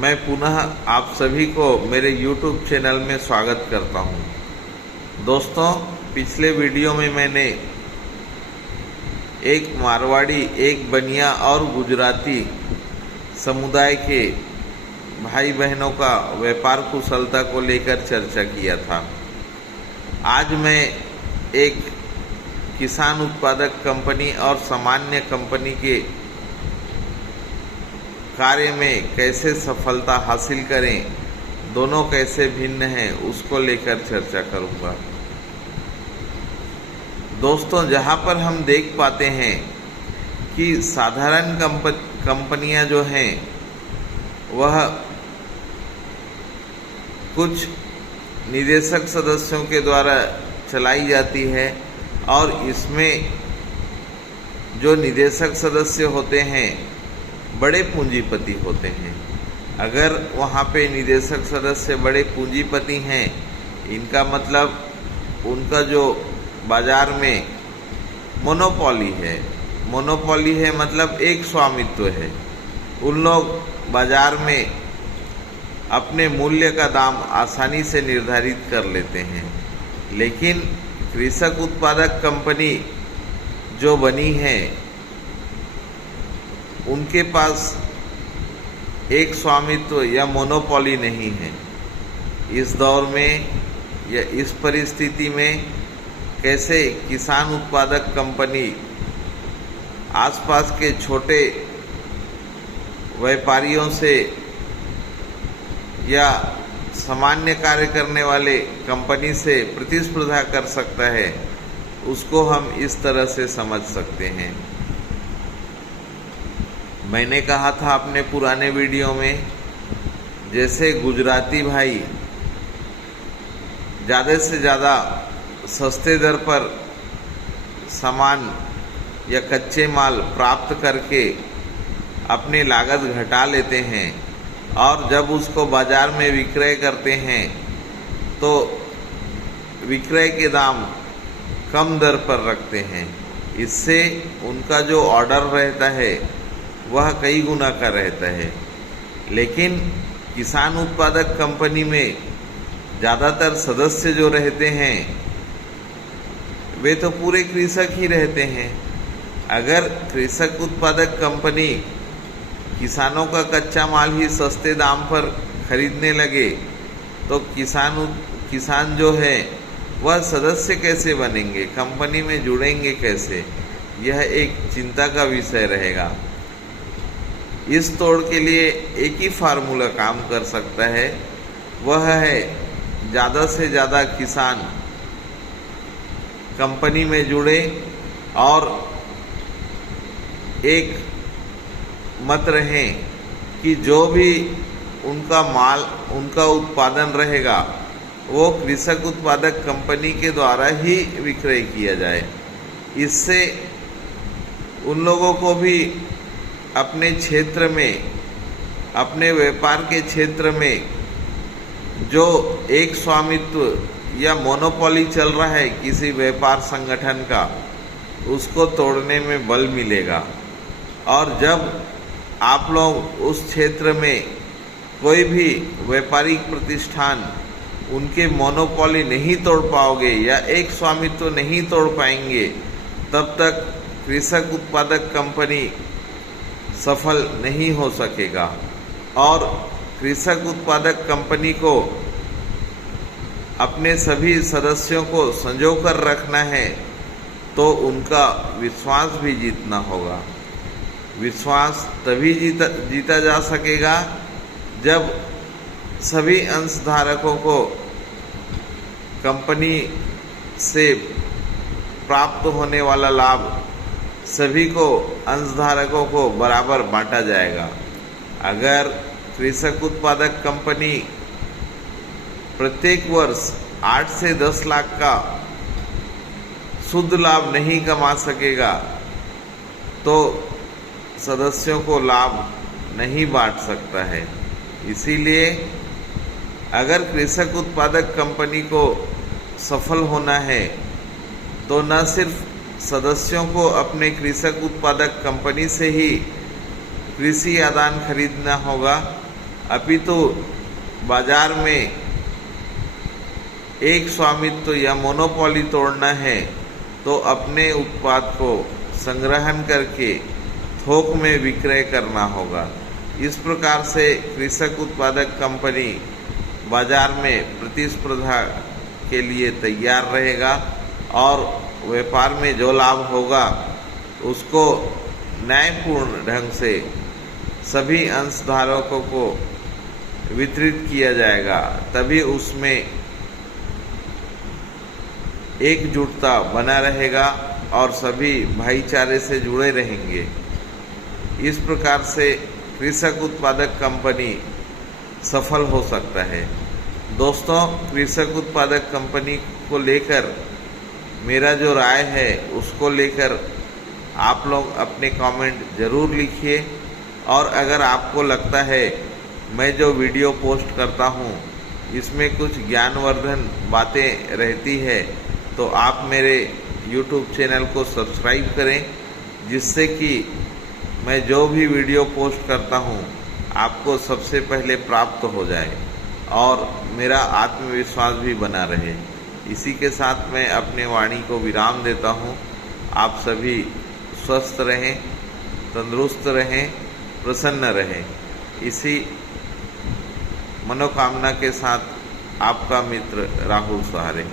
मैं पुनः आप सभी को मेरे YouTube चैनल में स्वागत करता हूं। दोस्तों, पिछले वीडियो में मैंने एक मारवाड़ी, एक बनिया और गुजराती समुदाय के भाई बहनों का व्यापार कुशलता को लेकर चर्चा किया था। आज मैं एक किसान उत्पादक कंपनी और सामान्य कंपनी के कार्य में कैसे सफलता हासिल करें, दोनों कैसे भिन्न हैं, उसको लेकर चर्चा करूंगा। दोस्तों, जहां पर हम देख पाते हैं कि साधारण कंपनियां जो हैं वह कुछ निदेशक सदस्यों के द्वारा चलाई जाती है और इसमें जो निदेशक सदस्य होते हैं बड़े पूंजीपति होते हैं। अगर वहाँ पे निदेशक सदस्य बड़े पूंजीपति हैं, इनका मतलब उनका जो बाजार में मोनोपोली है। मोनोपोली है मतलब एक स्वामित्व है। उन लोग बाजार में अपने मूल्य का दाम आसानी से निर्धारित कर लेते हैं। लेकिन कृषक उत्पादक कंपनी जो बनी है, उनके पास एक स्वामित्व या मोनोपोली नहीं है। इस दौर में या इस परिस्थिति में कैसे किसान उत्पादक कंपनी आसपास के छोटे व्यापारियों से या सामान्य कार्य करने वाले कंपनी से प्रतिस्पर्धा कर सकता है, उसको हम इस तरह से समझ सकते हैं। मैंने कहा था अपने पुराने वीडियो में, जैसे गुजराती भाई ज़्यादा से ज़्यादा सस्ते दर पर सामान या कच्चे माल प्राप्त करके अपनी लागत घटा लेते हैं और जब उसको बाज़ार में विक्रय करते हैं तो विक्रय के दाम कम दर पर रखते हैं। इससे उनका जो ऑर्डर रहता है वह कई गुना का रहता है। लेकिन किसान उत्पादक कंपनी में ज़्यादातर सदस्य जो रहते हैं वे तो पूरे कृषक ही रहते हैं। अगर कृषक उत्पादक कंपनी किसानों का कच्चा माल ही सस्ते दाम पर खरीदने लगे तो किसान जो है वह सदस्य कैसे बनेंगे, कंपनी में जुड़ेंगे कैसे? यह एक चिंता का विषय रहेगा। इस तोड़ के लिए एक ही फार्मूला काम कर सकता है, वह है ज़्यादा से ज़्यादा किसान कंपनी में जुड़े और एक मत रहें कि जो भी उनका माल, उनका उत्पादन रहेगा वो कृषक उत्पादक कंपनी के द्वारा ही विक्रय किया जाए। इससे उन लोगों को भी अपने क्षेत्र में, अपने व्यापार के क्षेत्र में जो एक स्वामित्व या मोनोपोली चल रहा है किसी व्यापार संगठन का, उसको तोड़ने में बल मिलेगा। और जब आप लोग उस क्षेत्र में कोई भी व्यापारिक प्रतिष्ठान उनके मोनोपोली नहीं तोड़ पाओगे या एक स्वामित्व नहीं तोड़ पाएंगे, तब तक कृषक उत्पादक कंपनी सफल नहीं हो सकेगा। और कृषक उत्पादक कंपनी को अपने सभी सदस्यों को संजो कर रखना है तो उनका विश्वास भी जीतना होगा। विश्वास तभी जीता जा सकेगा जब सभी अंशधारकों को कंपनी से प्राप्त होने वाला लाभ सभी को, अंशधारकों को बराबर बांटा जाएगा। अगर कृषक उत्पादक कंपनी प्रत्येक वर्ष 8 से 10 लाख का शुद्ध लाभ नहीं कमा सकेगा तो सदस्यों को लाभ नहीं बांट सकता है। इसीलिए अगर कृषक उत्पादक कंपनी को सफल होना है तो न सिर्फ सदस्यों को अपने कृषक उत्पादक कंपनी से ही कृषि आदान खरीदना होगा, अपितु बाजार में एक स्वामित्व या मोनोपोली तोड़ना है तो अपने उत्पाद को संग्रहण करके थोक में विक्रय करना होगा। इस प्रकार से कृषक उत्पादक कंपनी बाजार में प्रतिस्पर्धा के लिए तैयार रहेगा और व्यापार में जो लाभ होगा उसको न्यायपूर्ण ढंग से सभी अंशधारकों को वितरित किया जाएगा। तभी उसमें एकजुटता बना रहेगा और सभी भाईचारे से जुड़े रहेंगे। इस प्रकार से कृषक उत्पादक कंपनी सफल हो सकता है। दोस्तों, कृषक उत्पादक कंपनी को लेकर मेरा जो राय है उसको लेकर आप लोग अपने कमेंट ज़रूर लिखिए। और अगर आपको लगता है मैं जो वीडियो पोस्ट करता हूँ इसमें कुछ ज्ञानवर्धन बातें रहती है तो आप मेरे YouTube चैनल को सब्सक्राइब करें, जिससे कि मैं जो भी वीडियो पोस्ट करता हूँ आपको सबसे पहले प्राप्त हो जाए और मेरा आत्मविश्वास भी बना रहे। इसी के साथ मैं अपने वाणी को विराम देता हूँ। आप सभी स्वस्थ रहें, तंदुरुस्त रहें, प्रसन्न रहें। इसी मनोकामना के साथ आपका मित्र राहुल सहारे।